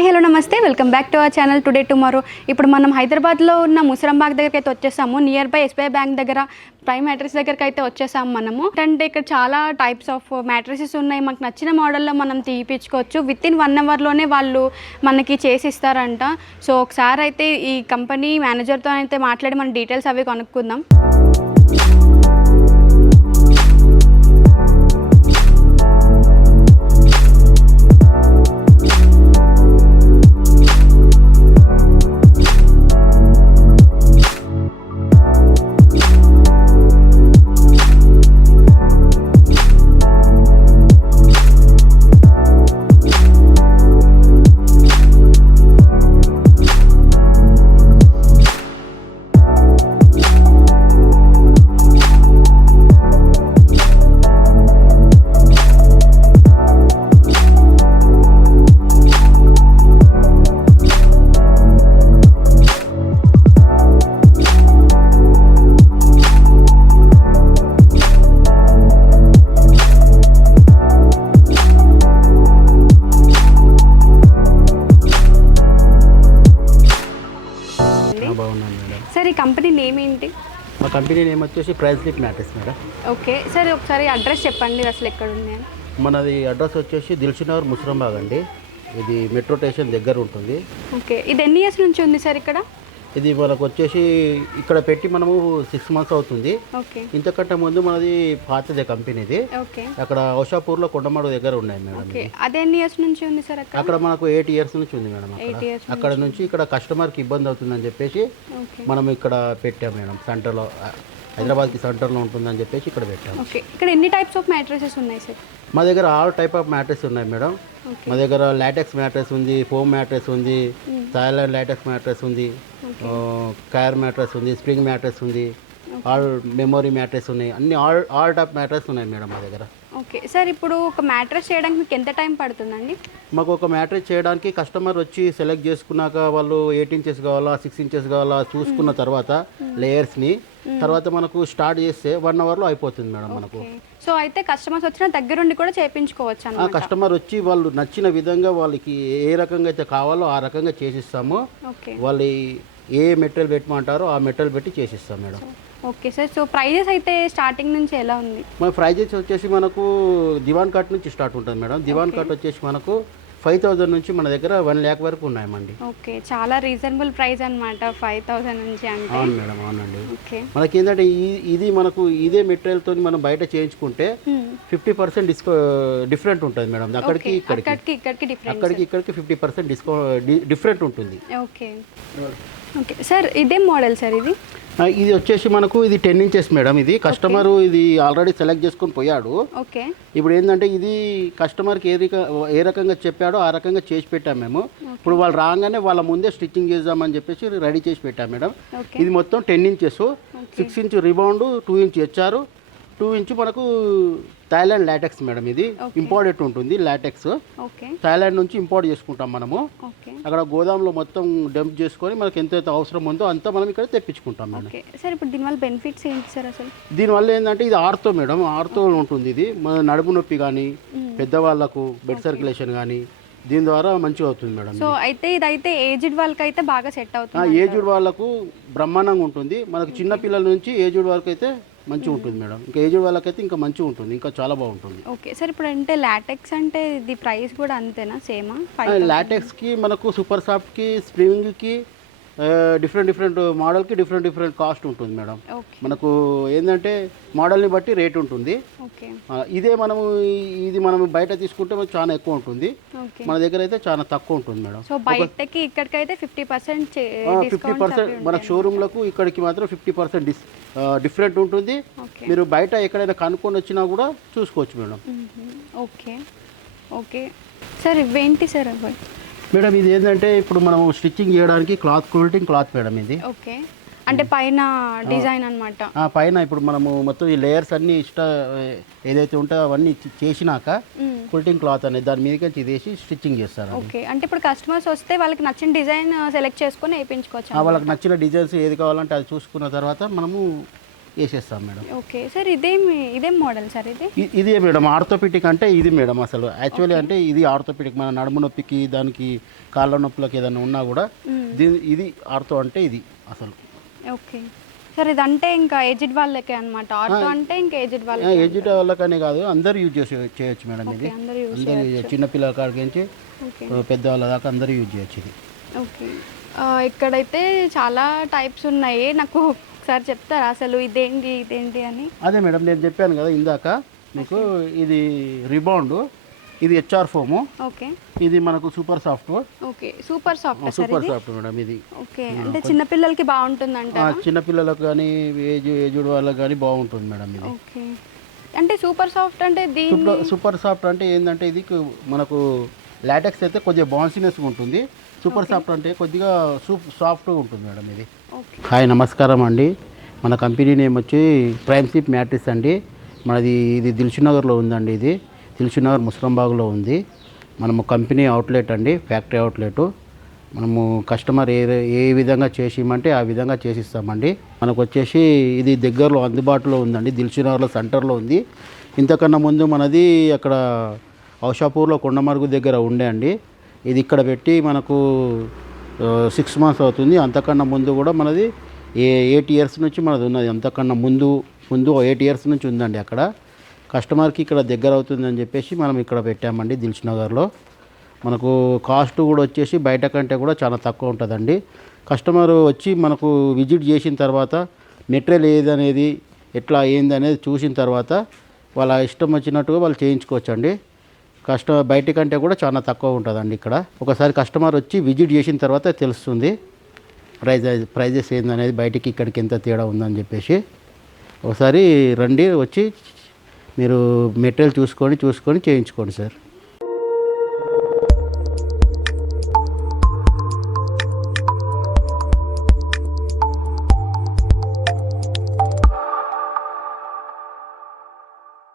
Hi hello నమస్తే welcome back to our channel today tomorrow. ఇప్పుడు మనం హైదరాబాద్లో ఉన్న ముసరంబాగ్ దగ్గరికి అయితే వచ్చేసాము. నియర్ బై ఎస్బీఐ బ్యాంక్ దగ్గర ప్రైమ్ మ్యాట్రెస్ దగ్గరికి అయితే వచ్చేసాము మనము. అంటే ఇక్కడ చాలా టైప్స్ ఆఫ్ మ్యాట్రెసెస్ ఉన్నాయి. మనకు నచ్చిన మోడల్లో మనం తీయించుకోవచ్చు. విత్ ఇన్ 1 అవర్లోనే వాళ్ళు మనకి చేసి ఇస్తారంట. సో ఒకసారి అయితే ఈ కంపెనీ మేనేజర్తో అయితే మాట్లాడి మన డీటెయిల్స్ అవి కనుక్కుందాం. సార్ ఈ కంపెనీ నేమ్ ఏంటి? మా కంపెనీ నేమ్ వచ్చేసి price lip mattress madam. Okay sir, ఒకసారి అడ్రస్ చెప్పండి అసలు ఎక్కడ ఉంది అని. మనది అడ్రస్ వచ్చేసి దిల్సుఖ్నగర్ ముసరంబాగ్ అండి. ఇది మెట్రో స్టేషన్ దగ్గర ఉంటుంది. ఓకే, ఇది ఎన్ని ఇయర్స్ నుంచి ఉంది సార్ ఇక్కడ? ఇది మనకు వచ్చేసి ఇక్కడ పెట్టి మనము 6 months అవుతుంది. ఓకే, ఇంతకంటే ముందు మనది పాతదే కంపెనీది. ఓకే, అక్కడ ఔషాపూర్లో కొండమాడు దగ్గర ఉన్నాయి మేడం. ఓకే, అదే ఎన్ని ఇయర్స్ నుంచి ఉంది సార్ అక్కడ మనకు 8 years నుంచి ఉంది మేడం. అక్కడ నుంచి ఇక్కడ కస్టమర్కి ఇబ్బంది అవుతుందని చెప్పేసి మనం ఇక్కడ పెట్టాం మేడం. సెంటర్లో హైదరాబాద్కి సెంటర్లో ఉంటుందని చెప్పేసి ఇక్కడ పెట్టాం. ఓకే, ఇక్కడ ఎన్ని టైప్స్ ఆఫ్ మ్యాట్రెసెస్ ఉన్నాయి సార్? మా దగ్గర ఆల్ టైప్ ఆఫ్ మ్యాట్రెస్ ఉన్నాయి మేడం. మా దగ్గర లాటెక్స్ మ్యాట్రెస్ ఉంది, ఫోమ్ మ్యాట్రెస్ ఉంది, థాయిలాండ్ లాటెక్స్ మ్యాట్రెస్ ఉంది, కైర్ మ్యాట్రెస్ ఉంది, స్ప్రింగ్ మ్యాట్రెస్ ఉంది, ఆల్ మెమొరీ మ్యాట్రెస్ ఉన్నాయి. అన్ని ఆల్ టైప్ మ్యాట్రెస్ ఉన్నాయి మేడం మా దగ్గర. ఓకే సార్, ఇప్పుడు ఒక మ్యాట్రెస్ చేయడానికి మీకు ఎంత టైం పడుతుందండి? మాకు ఒక మ్యాట్రెస్ చేయడానికి కస్టమర్ వచ్చి సెలెక్ట్ చేసుకున్నాక వాళ్ళు 8 inches కావాలా 6 inches కావాలా చూసుకున్న తర్వాత లేయర్స్ని తర్వాత మనకు స్టార్ట్ చేస్తే 1 hourలో అయిపోతుంది మేడం మనకు. సో అయితే కస్టమర్స్ వచ్చిన దగ్గరుండి కూడా చేయించుకోవచ్చు అన్నమాట. కస్టమర్ వచ్చి వాళ్ళు నచ్చిన విధంగా వాళ్ళకి ఏ రకంగా అయితే కావాలో ఆ రకంగా చేసిస్తాము. వాళ్ళు ఏ మెటీరియల్ పెట్టమంటారో ఆ మెటీరియల్ పెట్టి చేసిస్తాం madam. Okay sir, so prices అయితే స్టార్టింగ్ నుంచి ఎలా ఉంది? మన ప్రైజెస్ వచ్చేసి మనకు దివాన్ కట్ నుంచి స్టార్ట్ ఉంటుంది మేడం. దివాన్ కట్ వచ్చేసి మనకు 5,000 నుంచి మన దగ్గర 1 lakh వరకు ఉన్నాయండి. ఓకే, చాలా రీజనబుల్ ప్రైస్ అనమాట 5,000 నుంచి అంటే. అవును మేడం, అవునండి. ఓకే, మనకి ఏంటంటే ఇది మనకు ఇదే మెటీరియల్తో మనం బయట చేయించుకుంటే 50% డిఫరెంట్ ఉంటుంది మేడం. అక్కడికి ఇక్కడికి 50% డిఫరెంట్ ఉంటుంది. ఓకే ఓకే సార్, ఇదే మోడల్ సార్ ఇది? ఇది వచ్చేసి మనకు ఇది 10 inches మేడం. ఇది కస్టమర్ ఇది ఆల్రెడీ సెలెక్ట్ చేసుకొని పోయాడు. ఓకే, ఇప్పుడు ఏంటంటే ఇది కస్టమర్కి ఏ రకంగా చెప్పాడో ఆ రకంగా చేసి పెట్టాం మేము. ఇప్పుడు వాళ్ళు రాగానే వాళ్ళ ముందే స్టిచ్చింగ్ చేద్దామని చెప్పేసి రెడీ చేసి పెట్టాం మేడం. ఇది మొత్తం 10 inches, 6 inch rebound, 2 inch HR, 2 inch మనకు థాయిలాండ్ లాటెక్స్ మేడం. ఇది ఇంపోర్టెడ్ ఉంటుంది లాటెక్స్. థాయిలాండ్ నుంచి ఇంపోర్ట్ చేసుకుంటాం మనము. అక్కడ గోదాంలో మొత్తం డంప్ చేసుకొని మనకి ఎంతైతే అవసరం ఉందో అంతా మనం ఇక్కడ తెప్పించుకుంటాం మేడం. సార్ ఇప్పుడు దీనివల్ల బెనిఫిట్స్ ఏంటి సార్ అసలు? దీనివల్ల ఏంటంటే ఇది ఆర్తో మేడం, ఆర్తో ఉంటుంది. ఇది మన నడుము నొప్పి కానీ పెద్దవాళ్ళకు బ్లడ్ సర్క్యులేషన్ కానీ దీని ద్వారా మంచిగా అవుతుంది మేడం. సో అయితే ఇదైతే ఏజ్డ్ వాళ్ళకి అయితే బాగా సెట్ అవుతుంది. ఏజ్డ్ వాళ్ళకు బ్రహ్మాండంగా ఉంటుంది. మనకు చిన్న పిల్లల నుంచి ఏజ్డ్ వాళ్ళకి అయితే మంచిగా ఉంటుంది మేడం. ఇంకా ఏజ్డ్ వాళ్ళకైతే ఇంకా మంచిగా ఉంటుంది, ఇంకా చాలా బాగుంటుంది. ఓకే సార్, ఇప్పుడు అంటే లాటెక్స్ అంటే ఇది ప్రైస్ కూడా అంతేనా సేమా? లాటెక్స్కి మనకు సూపర్ సాఫ్ట్కి స్ప్రింగ్కి డిఫరెంట్ మోడల్కి డిఫరెంట్ కాస్ట్ ఉంటుంది మేడం. మనకు ఏంటంటే మోడల్ని బట్టి రేట్ ఉంటుంది. ఇది మనం బయట తీసుకుంటే మనకు చాలా ఎక్కువ ఉంటుంది, మన దగ్గర అయితే చాలా తక్కువ ఉంటుంది మేడం. సో బయటకి ఇక్కడికైతే 50% మన షోరూమ్లకు ఇక్కడికి మాత్రం 50% డిఫరెంట్ ఉంటుంది. మీరు బయట ఎక్కడైనా కనుక్కొని వచ్చినా కూడా చూసుకోవచ్చు మేడం. ఓకే ఓకే సార్, ఇవేంటి సార్ అవి? మేడం ఇది ఏంటంటే ఇప్పుడు మనం స్టిచ్చింగ్ చేయడానికి క్వాలిటీ క్లాత్ మేడం. ఇది ఓకే, అంటే పైన డిజైన్ అన్నమాట. పైన ఇప్పుడు మనము మొత్తం ఈ లేయర్స్ అన్ని ఏదైతే ఉంటాయో అవన్నీ చేసినాక ఫుల్టింగ్ క్లాత్ అనేది దాని మీదకి తీసి స్టిచ్చింగ్ చేస్తారు. ఓకే, అంటే ఇప్పుడు కస్టమర్స్ వస్తే వాళ్ళకి నచ్చిన డిజైన్ సెలెక్ట్ చేసుకొని వేయించుకోవచ్చు. వాళ్ళకి నచ్చిన డిజైన్స్ ఏది కావాలంటే అది చూసుకున్న తర్వాత మనము వేసేస్తాం మేడం. ఓకే సార్, ఇదేం మోడల్ సార్ ఇది? ఇదే మేడం ఆర్థోపెటిక్ అంటే ఇది మేడం. అసలు యాక్చువల్లీ అంటే ఇది ఆర్థోపెటిక్, మన నడుము నొప్పికి దానికి కాళ్ళ నొప్పులకి ఏదైనా ఉన్నా కూడా ఇది ఆర్థో అంటే ఇది అసలు. ఓకే సార్, ఇదంటే ఇంకా ఏజ్డ్ వాళ్ళకే అనమాట. ఆర్థో అంటే ఇంకా ఏజ్డ్ వాళ్ళకి. ఏజ్డ్ వాళ్ళకనే కాదు, అందరూ యూజ్ చేయొచ్చు మేడం. ఇది అందరూ యూజ్ చిన్నపిల్లల కాడికి పెద్దవాళ్ళ దాకా అందరూ యూజ్ చేయొచ్చు ఇది. ఓకే, ఇక్కడైతే చాలా టైప్స్ ఉన్నాయి. నాకు ఒకసారి చెప్తారా అసలు ఇదేంటి అని? అదే మేడం, నేను చెప్పాను కదా ఇందాక మీకు, ఇది రిబౌండ్, ఇది హెచ్ఆర్ ఫోము, ఓకే, ఇది మనకు super soft. Okay, super soft madam ఇది. ఓకే, అంటే చిన్నపిల్లలకి బాగుంటుందంట. చిన్నపిల్లలకు కానీ ఏజ్డ్ వాళ్ళకి కానీ బాగుంటుంది మేడం ఇది. ఓకే, అంటే సూపర్ సాఫ్ట్ అంటే సూపర్ సాఫ్ట్ అంటే ఏంటంటే ఇది మనకు లాటెక్స్ అయితే కొద్దిగా బౌన్సీనెస్గా ఉంటుంది. సూపర్ సాఫ్ట్ అంటే కొద్దిగా సాఫ్ట్గా ఉంటుంది మేడం ఇది. హాయ్, నమస్కారం అండి. మన కంపెనీ నేమ్ వచ్చి ప్రైమ్సిప్ మ్యాట్రిక్స్ అండి. ఇది దిల్సుఖ్నగర్లో ఉందండి. ఇది దిల్సుఖ్నగర్ ముస్రంబాగ్లో ఉంది. మనము కంపెనీ అవుట్లెట్ అండి, ఫ్యాక్టరీ అవుట్లెట్. మనము కస్టమర్ ఏ విధంగా చేసిమంటే ఆ విధంగా చేసిస్తామండి. మనకు వచ్చేసి ఇది దగ్గరలో అందుబాటులో ఉందండి, దిల్సుఖ్నగర్లో సెంటర్లో ఉంది. ఇంతకన్నా ముందు మనది అక్కడ ఔషాపూర్లో కొండమరుగు దగ్గర ఉండే అండి. ఇది ఇక్కడ పెట్టి మనకు 6 months అవుతుంది. అంతకన్నా ముందు కూడా మనది 8 years నుంచి మనది ఉన్నది. అంతకన్నా ముందు 8 years నుంచి ఉందండి అక్కడ. కస్టమర్కి ఇక్కడ దగ్గర అవుతుందని చెప్పేసి మనం ఇక్కడ పెట్టామండి దిల్సుఖ్నగర్లో. మనకు కాస్ట్ కూడా వచ్చేసి బయట కంటే కూడా చాలా తక్కువ ఉంటుందండి. కస్టమర్ వచ్చి మనకు విజిట్ చేసిన తర్వాత మెటీరియల్ ఏదనేది ఎట్లా ఏందనేది చూసిన తర్వాత వాళ్ళ ఇష్టం వచ్చినట్టుగా వాళ్ళు చేయించుకోవచ్చండి. బయట కంటే కూడా చాలా తక్కువ ఉంటుందండి ఇక్కడ. ఒకసారి కస్టమర్ వచ్చి విజిట్ చేసిన తర్వాత తెలుస్తుంది ప్రైజెస్ ఏందనేది, బయటికి ఇక్కడికి ఎంత తేడా ఉందని చెప్పేసి. ఒకసారి రండి, వచ్చి మీరు మెటీరియల్ చూసుకొని చేయించుకోండి సార్.